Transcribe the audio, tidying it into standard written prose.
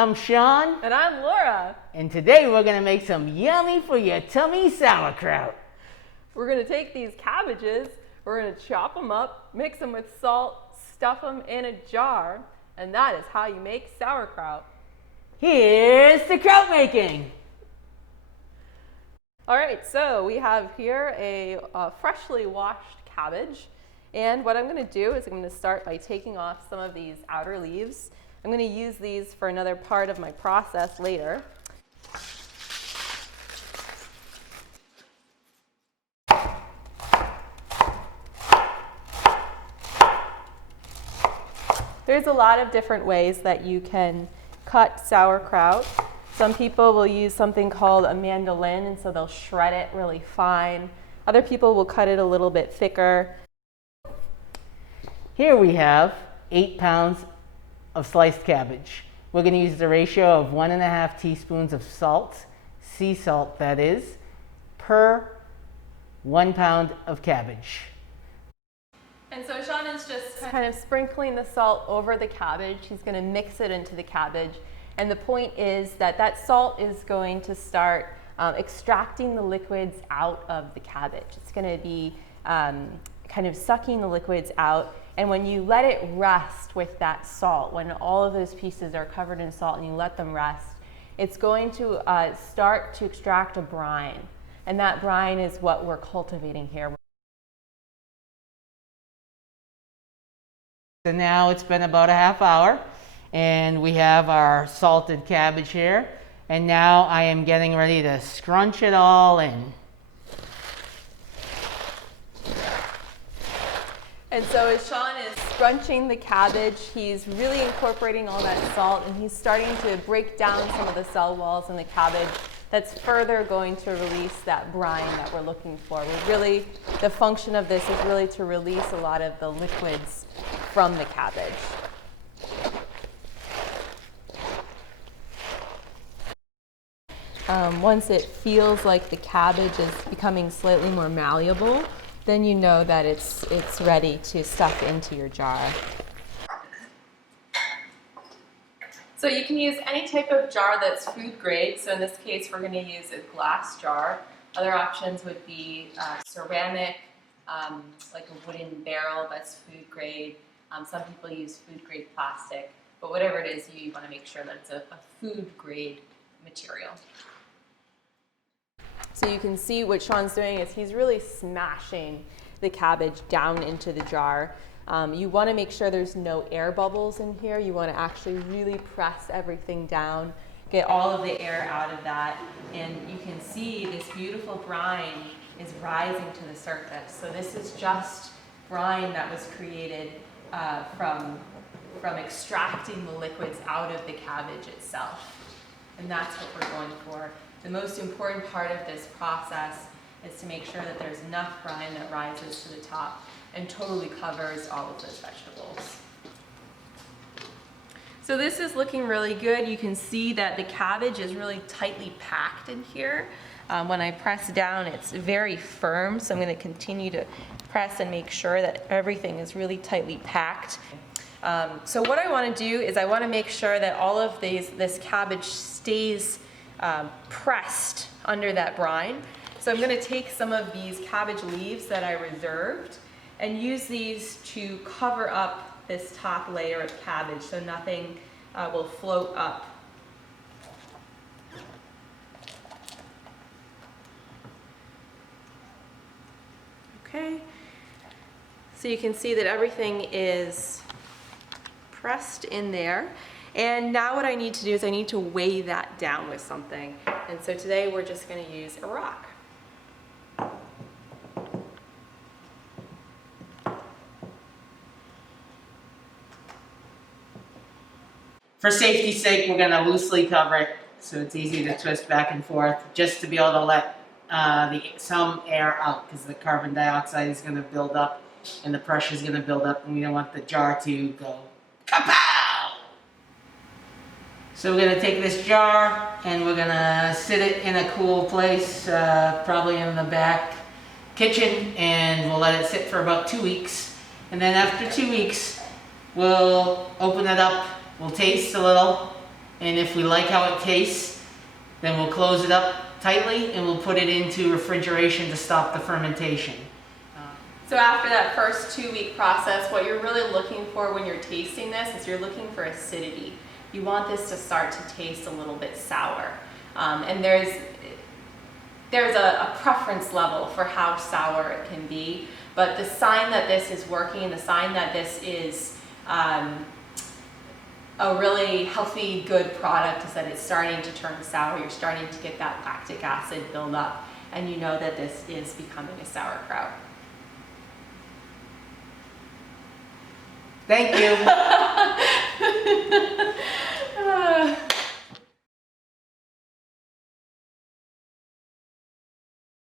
I'm Sean. And I'm Laura. And today we're gonna make some yummy for your tummy sauerkraut. We're gonna take these cabbages, we're gonna chop them up, mix them with salt, stuff them in a jar, and that is how you make sauerkraut. Here's the kraut making. All right, so we have here a freshly washed cabbage. And what I'm gonna do is I'm gonna start by taking off some of these outer leaves. I'm gonna use these for another part of my process later. There's a lot of different ways that you can cut sauerkraut. Some people will use something called a mandolin, and so they'll shred it really fine. Other people will cut it a little bit thicker. Here we have 8 pounds of sliced cabbage. We're going to use the ratio of 1.5 teaspoons of salt, sea salt that is, per 1 pound of cabbage. And so Sean is just kind of sprinkling the salt over the cabbage. He's going to mix it into the cabbage. And the point is that that salt is going to start extracting the liquids out of the cabbage. It's going to be kind of sucking the liquids out. And when you let it rest with that salt, when all of those pieces are covered in salt and you let them rest, it's going to start to extract a brine. And that brine is what we're cultivating here. So now it's been about a half hour and we have our salted cabbage here. And now I am getting ready to scrunch it all in. And so as Sean is scrunching the cabbage, he's really incorporating all that salt, and he's starting to break down some of the cell walls in the cabbage. That's further going to release that brine that we're looking for. The function of this is really to release a lot of the liquids from the cabbage. Once it feels like the cabbage is becoming slightly more malleable, then you know that it's ready to stuff into your jar. So you can use any type of jar that's food grade. So in this case, we're going to use a glass jar. Other options would be ceramic, like a wooden barrel that's food grade. Some people use food grade plastic, but whatever it is, you want to make sure that it's a food grade material. So you can see what Sean's doing is he's really smashing the cabbage down into the jar. You want to make sure there's no air bubbles in here. You want to actually really press everything down, get all of the air out of that, and you can see this beautiful brine is rising to the surface. So this is just brine that was created from extracting the liquids out of the cabbage itself. And that's what we're going for. The most important part of this process is to make sure that there's enough brine that rises to the top and totally covers all of those vegetables. So this is looking really good. You can see that the cabbage is really tightly packed in here. When I press down, it's very firm, so I'm going to continue to press and make sure that everything is really tightly packed. So what I want to do is I want to make sure that all of this cabbage stays pressed under that brine. So I'm going to take some of these cabbage leaves that I reserved and use these to cover up this top layer of cabbage so nothing will float up. Okay, so you can see that everything is pressed in there. And now what I need to do is I need to weigh that down with something. And so today we're just going to use a rock. For safety's sake, we're going to loosely cover it so it's easy to twist back and forth, just to be able to let some air out, because the carbon dioxide is going to build up and the pressure is going to build up, and we don't want the jar to go kapow! So we're going to take this jar and we're going to sit it in a cool place, probably in the back kitchen, and we'll let it sit for about 2 weeks. And then after 2 weeks, we'll open it up, we'll taste a little, And if we like how it tastes, then we'll close it up tightly and we'll put it into refrigeration to stop the fermentation. So after that first 2-week process, what you're really looking for when you're tasting this is you're looking for acidity. You want this to start to taste a little bit sour. And there's a preference level for how sour it can be, but the sign that this is working, the sign that this is a really healthy, good product is that it's starting to turn sour. You're starting to get that lactic acid build up, and you know that this is becoming a sauerkraut. Thank you.